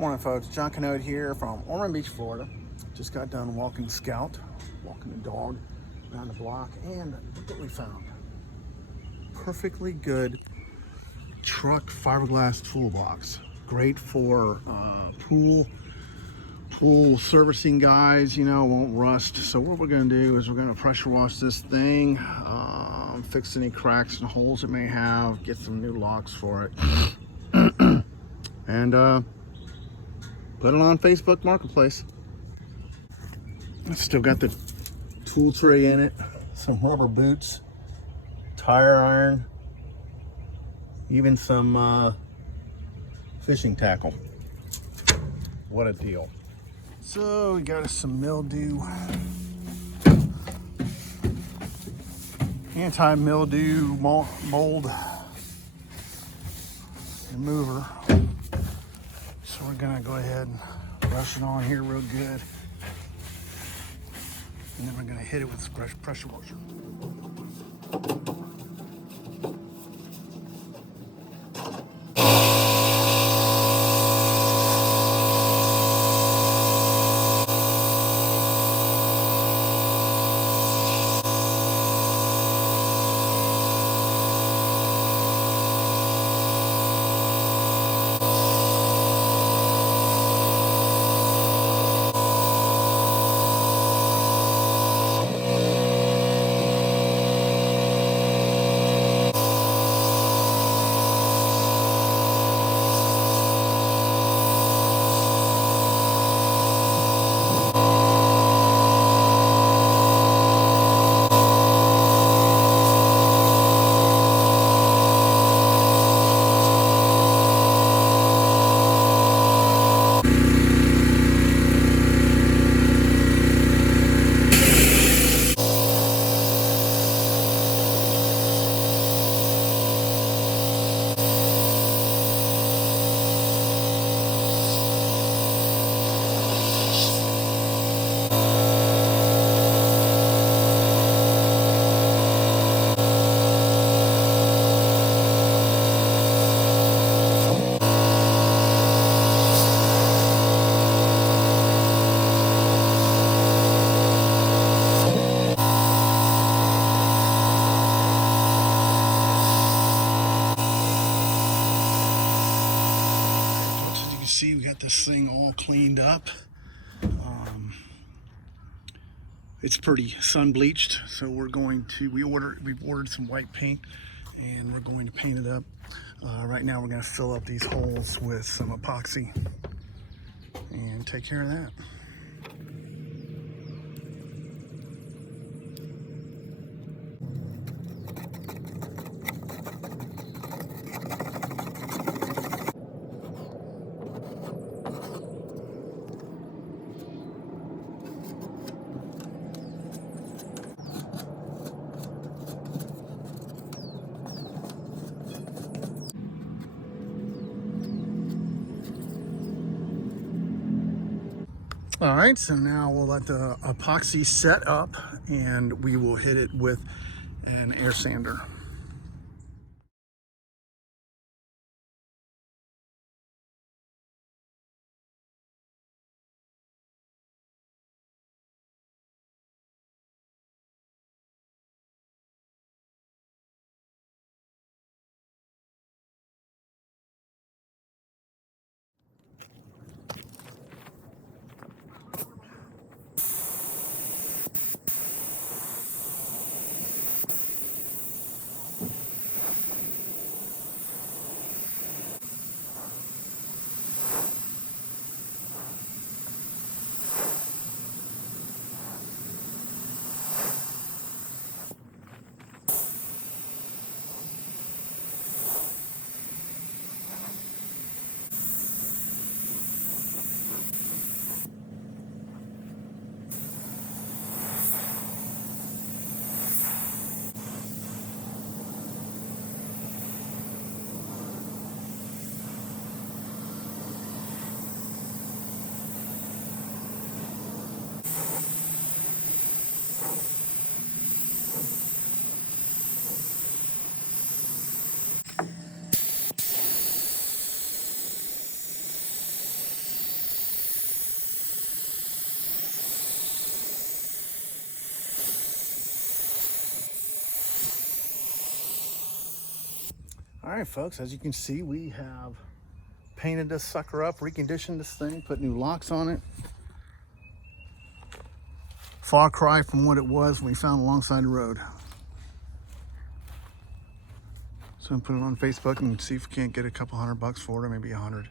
Morning, folks. John Canode here from Ormond Beach, Florida. Just got done walking Scout, walking the dog around the block, and look what we found. Perfectly good truck fiberglass toolbox. Great for pool servicing guys, won't rust. So what we're going to do is we're going to pressure wash this thing, fix any cracks and holes it may have, get some new locks for it, and put it on Facebook Marketplace. It's still got the tool tray in it, some rubber boots, tire iron, even some fishing tackle. What a deal. So we got us some mildew, anti-mildew mold remover. So we're gonna go ahead and brush it on here real good. And then we're gonna hit it with some pressure washer. As you can see, we got this thing all cleaned up. It's pretty sun bleached, so we've ordered some white paint, and we're going to paint it up. Right now, we're going to fill up these holes with some epoxy and take care of that. All right, so now we'll let the epoxy set up and we will hit it with an air sander. All right, folks, as you can see, we have painted this sucker up, reconditioned this thing, put new locks on it. Far cry from what it was when we found alongside the road. So I'm putting it on Facebook and see if we can't get a couple $100 for it, or maybe 100.